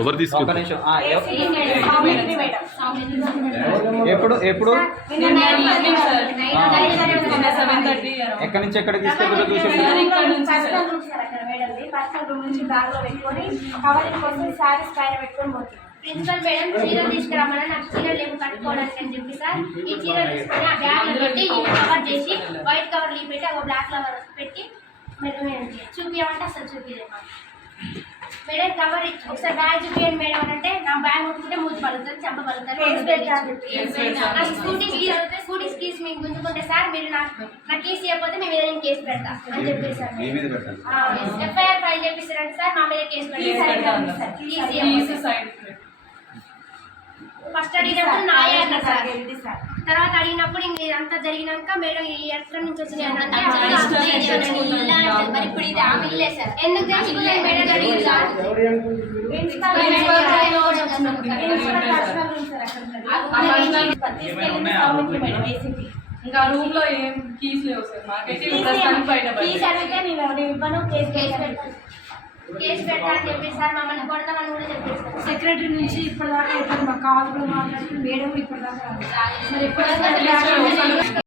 ఎవరు తీసుకుంటారు? ఎప్పుడు ఎప్పుడు ఎక్కడి నుంచి ఎక్కడ తీసుకెళ్తారో చూసి ప్రిన్సిపల్ మేడం చీరలు తీసుకురామని నాకు చీరలు లేవు కట్టుకోవడానికి అని చెప్పి సార్ ఈ చీరలు తీసుకొని ఆ బ్యాగ్ లో పెట్టి కవర్ చేసి వైట్ కవర్ లీవ్ పెట్టి ఒక బ్లాక్ కవర్ పెట్టి మేడం చూపించమంటే అసలు చూపించలేదు మేడం కవర్ ఒకసారి బ్యాగ్ చూపించండి మేడం అని అంటే నా బ్యాగ్ ముట్టుకుంటే మూతి పలుకుతుంది చెంప పలుకుతుంది స్కూటీ కీస్ అవుతుంది స్కూటీ కీస్ మీకు గుంజుకుంటే సార్ మీరు నా కీస్ ఇవ్వకపోతే మేము ఏదైనా కేసు పెడతా అని చెప్పేసి సార్ ఎఫ్ఐఆర్ ఫైల్ చేపిస్తారంటే సార్ మా మీద కేసు పెడతారు ఫస్ట్ అడిగినప్పుడు నాయే అన్నారు సార్ తర్వాత అడిగినప్పుడు ఇంక ఇదంతా జరిగినాక మేడం ఈ ఎక్కడ నుంచి వచ్చినాయి మరి ఇప్పుడు ఇది ఆమె ఇల్లే సార్ ఎందుకు తెచ్చుకోలేదు మేడం అడిగింది సార్ ఇంకా రూమ్ లో ఏం కీస్ లేవు సార్ మాకైతే కేసు పెట్టాలని చెప్పేసి సార్ మమ్మల్ని కొడతామని కూడా చెప్పేసారు సెక్రటరీ నుంచి ఇప్పటిదాకా మాకు కావాలి మాట్లాడుతున్న మేడం ఇప్పటిదాకా మరి